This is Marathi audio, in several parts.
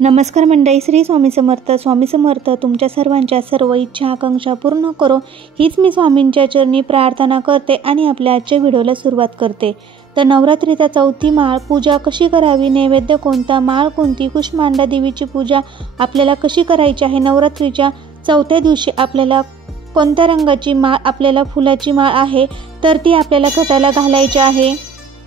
नमस्कार मंडळी, श्री स्वामी समर्थ. स्वामी समर्थ तुमच्या सर्वांच्या सर्व इच्छा आकांक्षा पूर्ण करो हीच मी स्वामींच्या चरणी प्रार्थना करते आणि आपल्या आजच्या व्हिडिओला सुरुवात करते. तर नवरात्रीचा चौथी माळ पूजा कशी करावी, नैवेद्य कोणता, माळ कोणती, कुष्मांडा देवीची पूजा आपल्याला कशी करायची आहे, नवरात्रीच्या चौथ्या दिवशी आपल्याला कोणत्या रंगाची माळ, आपल्याला फुलाची माळ आहे तर ती आपल्याला घटाला घालायची आहे,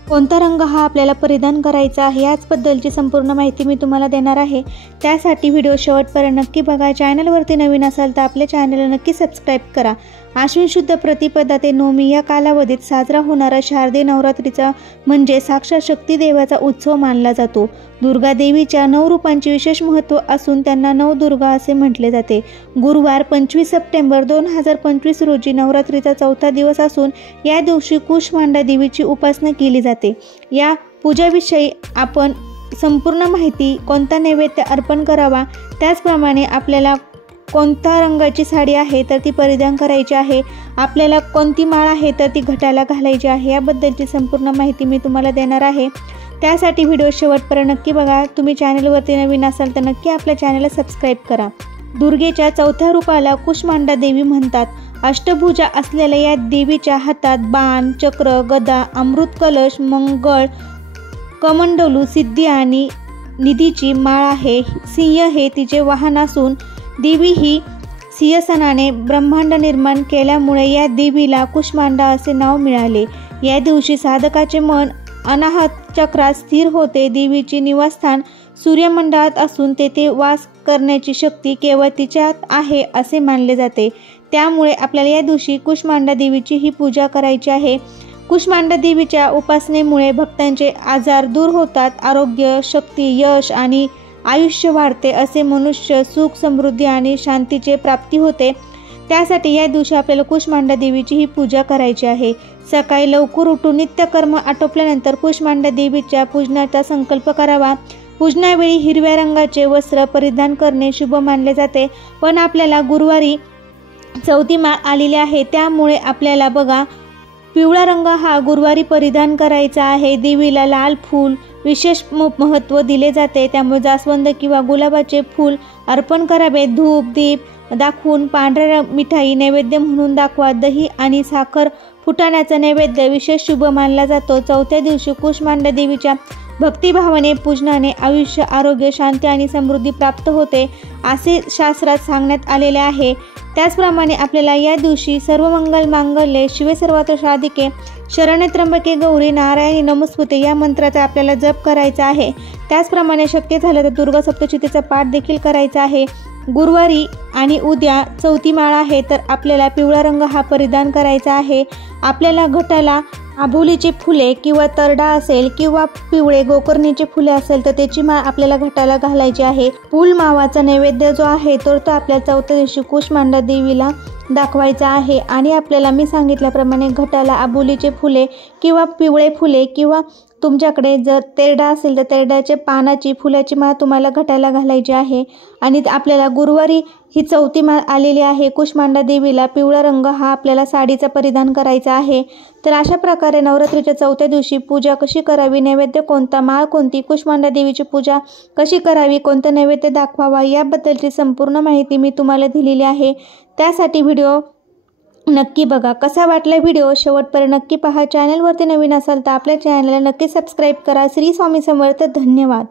कोणता रंग हा आपल्याला परिधान करायचा आहे, याचबद्दलची संपूर्ण माहिती मी तुम्हाला देणार आहे. त्यासाठी व्हिडिओ शेवटपर्यंत नक्की बघा. चॅनलवरती नवीन असाल तर आपल्या चॅनलला नक्की सबस्क्राईब करा. आश्विन शुद्ध प्रतिपदा ते नवमी या कालावधीत साजरा होणारा शारदीय नवरात्रीचा म्हणजे साक्षात शक्ती देवाचा उत्सव मानला जातो. दुर्गा देवीच्या 9 रूपांचे विशेष महत्त्व असून त्यांना नवदुर्गा असे म्हटले जाते. गुरुवार 25 सप्टेंबर 2025 रोजी नवरात्रीचा चौथा दिवस असून या दिवशी कुष्मांडा देवीची उपासना केली जाते. या पूजाविषयी आपण संपूर्ण माहिती, कोणता नैवेद्य अर्पण करावा, त्याचप्रमाणे आपल्याला कोणत्या रंगाची साडी आहे तर ती परिधान करायची आहे, आपल्याला कोणती माळ आहे तर ती घटाला घालायची आहे, याबद्दलची संपूर्ण माहिती मी तुम्हाला देणार आहे. त्यासाठी व्हिडिओ शेवटपर्यंत नक्की बघा. तुम्ही चॅनलवरती नवीन असाल तर नक्की आपल्या चॅनलला सबस्क्राईब करा. दुर्गेच्या चौथ्या रूपाला कुष्मांडा देवी म्हणतात. अष्टभुजा असलेल्या या देवीच्या हातात बाण, चक्र, गदा, अमृत कलश, मंगळ, कमंडलू, सिद्धी आणि निधीची माळ आहे. सिंह हे तिचे वाहन असून देवी ही सिंहासनाने ब्रह्मांड निर्माण केल्यामुळे या देवीला कुष्मांडा असे नाव मिळाले. या दिवशी साधकाचे मन अनाहत चक्रात स्थिर होते. देवीचे निवासस्थान सूर्यमंडळात असून तेथे वास करण्याची शक्ती केवळ तिच्यात आहे असे मानले जाते. त्यामुळे आपल्याला या दिवशी कुष्मांडा देवीची ही पूजा करायची आहे. कुष्मांडा देवीच्या उपासनेमुळे भक्तांचे आजार दूर होतात, आरोग्य, शक्ती, यश आणि आयुष्य वाढते, असे मनुष्य सुख, समृद्धी आणि शांतीचे प्राप्ती होते. त्यासाठी या दिवशी आपल्याला कुष्मांडा देवीची ही पूजा करायची आहे. सकाळी लवकर उठून नित्यकर्म आटोपल्यानंतर कुष्मांडा देवीच्या पूजनाचा संकल्प करावा. पूजनावेळी हिरव्या रंगाचे वस्त्र परिधान करणे शुभ मानले जाते. पण आपल्याला गुरुवारी चौथी माळ आलेली आहे, त्यामुळे आपल्याला बघा पिवळा रंग हा गुरुवारी परिधान करायचा आहे. देवीला लाल फूल विशेष महत्त्व दिले जाते, त्यामुळे जास्वंद किंवा गुलाबाचे फूल अर्पण करावे. धूप दीप दाखवून पांढऱ्या मिठाई नैवेद्य म्हणून दाखवा. दही आणि साखर फुटाण्याचा नैवेद्य विशेष शुभ मानला जातो. चौथ्या दिवशी कुष्मांडा देवीच्या भक्तिभावाने पूजनाने आयुष्य, आरोग्य, शांती आणि समृद्धी प्राप्त होते असे शास्त्रात सांगण्यात आलेले आहे. त्याचप्रमाणे आपल्याला या दिवशी सर्व मंगल मांगल्ये शिवे सर्वत्र साधिके शरण्ये त्र्यंबके गौरी नारायणी नमोस्तुते या मंत्राचा आपल्याला जप करायचा आहे. त्याचप्रमाणे शक्य झालं तर दुर्गा सप्तशतीचा पाठ देखील करायचा आहे. गुरुवारी आणि उद्या चौथी माळ आहे तर आपल्याला पिवळा रंग हा परिधान करायचा आहे. आपल्याला घटाला आबोलीची फुले किंवा तरडा असेल किंवा पिवळे गोकर्णीचे फुले असेल तर त्याची माळ आपल्याला घटाला घालायची आहे. फूल मावाचा नैवेद्य जो आहे तर तो आपल्या चौथ्या दिवशी कुष्मांडा देवीला दाखवायचा आहे. आणि आपल्याला मी सांगितल्याप्रमाणे घटाला आबोलीचे फुले किंवा पिवळे फुले किंवा तुमच्याकडे जर तेरडा असेल तर तेरड्याच्या पानाची फुलाची माळ तुम्हाला घटाला घालायची आहे. आणि आपल्याला गुरुवारी ही चौथी माळ आलेली आहे. कुष्मांडा देवीला पिवळा रंग हा आपल्याला साडीचा परिधान करायचा आहे. तर अशा प्रकारे नवरात्रीच्या चौथ्या दिवशी पूजा कशी करावी, नैवेद्य कोणता, माळ कोणती, कुष्मांडा देवीची पूजा कशी करावी, कोणता नैवेद्य दाखवावा, याबद्दलची संपूर्ण माहिती मी तुम्हाला दिलेली आहे. त्यासाठी व्हिडिओ नक्की बघा. कसा वाटला व्हिडिओ शेवटपर्यंत नक्की पहा. चॅनलवरती नवीन असाल तर आपल्या चॅनलला नक्की सबस्क्राईब करा. श्री स्वामी समर्थ. धन्यवाद.